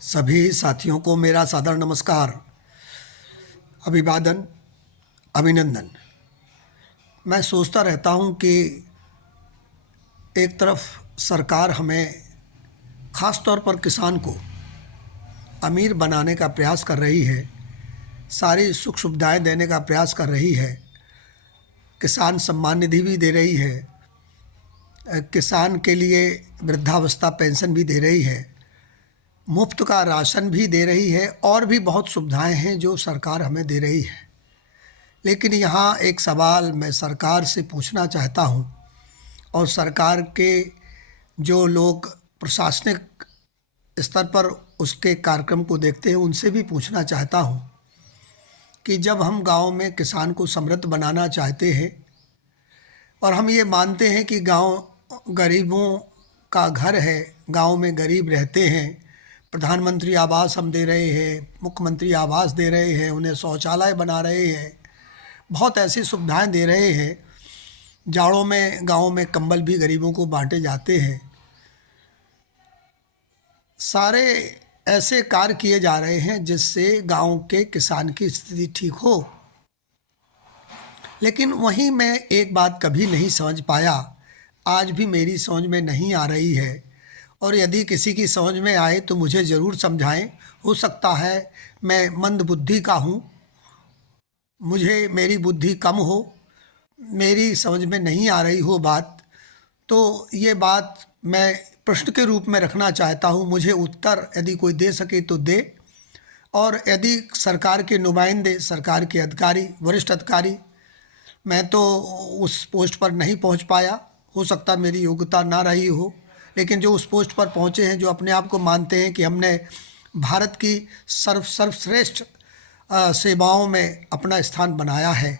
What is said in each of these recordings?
सभी साथियों को मेरा सादर नमस्कार, अभिवादन, अभिनंदन। मैं सोचता रहता हूँ कि एक तरफ सरकार हमें ख़ास तौर पर किसान को अमीर बनाने का प्रयास कर रही है, सारी सुख सुविधाएं देने का प्रयास कर रही है, किसान सम्मान निधि भी दे रही है, किसान के लिए वृद्धावस्था पेंशन भी दे रही है, मुफ्त का राशन भी दे रही है और भी बहुत सुविधाएं हैं जो सरकार हमें दे रही है। लेकिन यहाँ एक सवाल मैं सरकार से पूछना चाहता हूँ और सरकार के जो लोग प्रशासनिक स्तर पर उसके कार्यक्रम को देखते हैं उनसे भी पूछना चाहता हूँ कि जब हम गांव में किसान को समृद्ध बनाना चाहते हैं और हम ये मानते हैं कि गांव गरीबों का घर है, गांव में गरीब रहते हैं, प्रधानमंत्री आवास हम दे रहे हैं, मुख्यमंत्री आवास दे रहे हैं, उन्हें शौचालय बना रहे हैं, बहुत ऐसी सुविधाएं दे रहे हैं, जाड़ों में गांव में कंबल भी गरीबों को बांटे जाते हैं, सारे ऐसे कार्य किए जा रहे हैं जिससे गांव के किसान की स्थिति ठीक हो। लेकिन वहीं मैं एक बात कभी नहीं समझ पाया, आज भी मेरी समझ में नहीं आ रही है, और यदि किसी की समझ में आए तो मुझे ज़रूर समझाएं। हो सकता है मैं मंद बुद्धि का हूँ, मुझे मेरी बुद्धि कम हो, मेरी समझ में नहीं आ रही हो बात, तो ये बात मैं प्रश्न के रूप में रखना चाहता हूँ। मुझे उत्तर यदि कोई दे सके तो दे, और यदि सरकार के नुमाइंदे, सरकार के अधिकारी, वरिष्ठ अधिकारी, मैं तो उस पोस्ट पर नहीं पहुँच पाया, हो सकता मेरी योग्यता ना रही हो, लेकिन जो उस पोस्ट पर पहुँचे हैं, जो अपने आप को मानते हैं कि हमने भारत की सर्वश्रेष्ठ सेवाओं में अपना स्थान बनाया है,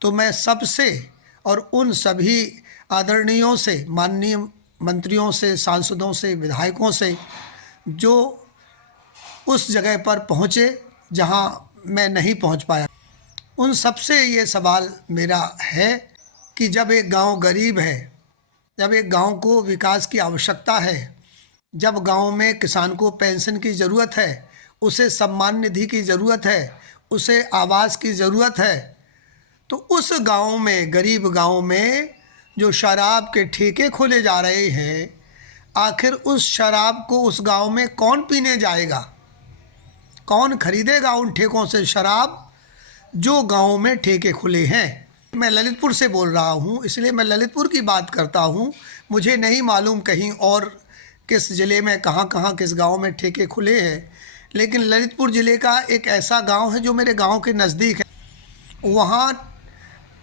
तो मैं सबसे और उन सभी आदरणीयों से, माननीय मंत्रियों से, सांसदों से, विधायकों से जो उस जगह पर पहुँचे जहां मैं नहीं पहुंच पाया, उन सबसे ये सवाल मेरा है कि जब एक गांव गरीब है, जब एक गांव को विकास की आवश्यकता है, जब गांव में किसान को पेंशन की ज़रूरत है, उसे सम्मान निधि की ज़रूरत है, उसे आवास की ज़रूरत है, तो उस गांव में, गरीब गांव में जो शराब के ठेके खोले जा रहे हैं, आखिर उस शराब को उस गांव में कौन पीने जाएगा? कौन खरीदेगा उन ठेकों से शराब जो गांव में ठेके खुले हैं? मैं ललितपुर से बोल रहा हूं, इसलिए मैं ललितपुर की बात करता हूं। मुझे नहीं मालूम कहीं और किस ज़िले में कहां किस गांव में ठेके खुले हैं, लेकिन ललितपुर ज़िले का एक ऐसा गांव है जो मेरे गांव के नज़दीक है। वहां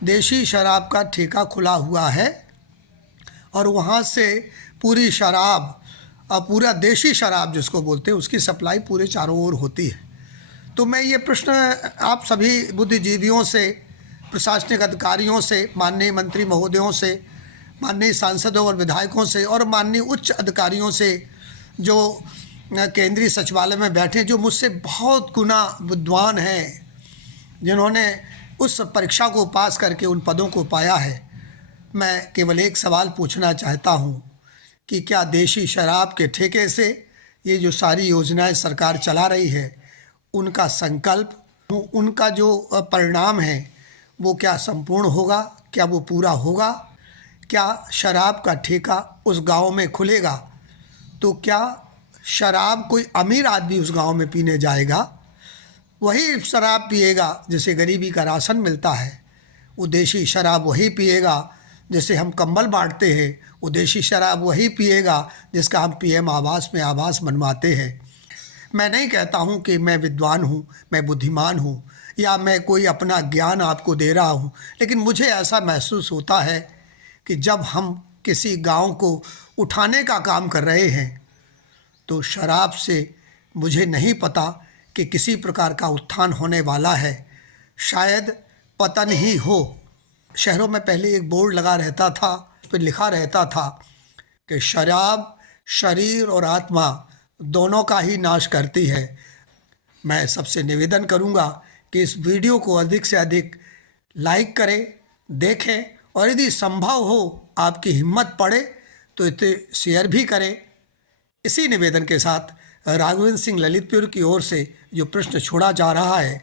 देशी शराब का ठेका खुला हुआ है और वहां से पूरी शराब, पूरा देशी शराब जिसको बोलते हैं, उसकी सप्लाई पूरे चारों ओर होती है। तो मैं ये प्रश्न आप सभी बुद्धिजीवियों से, प्रशासनिक अधिकारियों से, माननीय मंत्री महोदयों से, माननीय सांसदों और विधायकों से और माननीय उच्च अधिकारियों से जो केंद्रीय सचिवालय में बैठे, जो मुझसे बहुत गुना विद्वान हैं, जिन्होंने उस परीक्षा को पास करके उन पदों को पाया है, मैं केवल एक सवाल पूछना चाहता हूँ कि क्या देशी शराब के ठेके से ये जो सारी योजनाएं सरकार चला रही है, उनका संकल्प, उनका जो परिणाम है, वो क्या संपूर्ण होगा? क्या वो पूरा होगा? क्या शराब का ठेका उस गांव में खुलेगा तो क्या शराब कोई अमीर आदमी उस गांव में पीने जाएगा? वही शराब पिएगा जिसे गरीबी का राशन मिलता है, वो देशी शराब वही पिएगा जिसे हम कंबल बांटते हैं, वो देशी शराब वही पिएगा जिसका हम पीएम आवास में आवास बनवाते हैं। मैं नहीं कहता हूँ कि मैं विद्वान हूँ, मैं बुद्धिमान हूँ, या मैं कोई अपना ज्ञान आपको दे रहा हूँ, लेकिन मुझे ऐसा महसूस होता है कि जब हम किसी गांव को उठाने का काम कर रहे हैं तो शराब से मुझे नहीं पता कि किसी प्रकार का उत्थान होने वाला है, शायद पतन ही हो। शहरों में पहले एक बोर्ड लगा रहता था, उस पर लिखा रहता था कि शराब शरीर और आत्मा दोनों का ही नाश करती है। मैं सबसे निवेदन करूंगा कि इस वीडियो को अधिक से अधिक लाइक करें, देखें, और यदि संभव हो, आपकी हिम्मत पड़े तो इसे शेयर भी करें। इसी निवेदन के साथ राघवेंद्र सिंह ललितपुर की ओर से जो प्रश्न छोड़ा जा रहा है,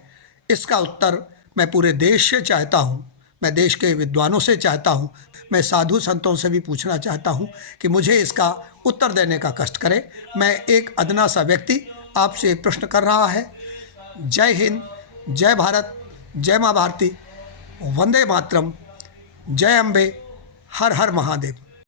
इसका उत्तर मैं पूरे देश से चाहता हूँ, मैं देश के विद्वानों से चाहता हूँ, मैं साधु संतों से भी पूछना चाहता हूँ कि मुझे इसका उत्तर देने का कष्ट करें। मैं एक अदना सा व्यक्ति आपसे प्रश्न कर रहा है। जय हिंद, जय भारत, जय माँ भारती, वंदे मातरम, जय अम्बे, हर हर महादेव।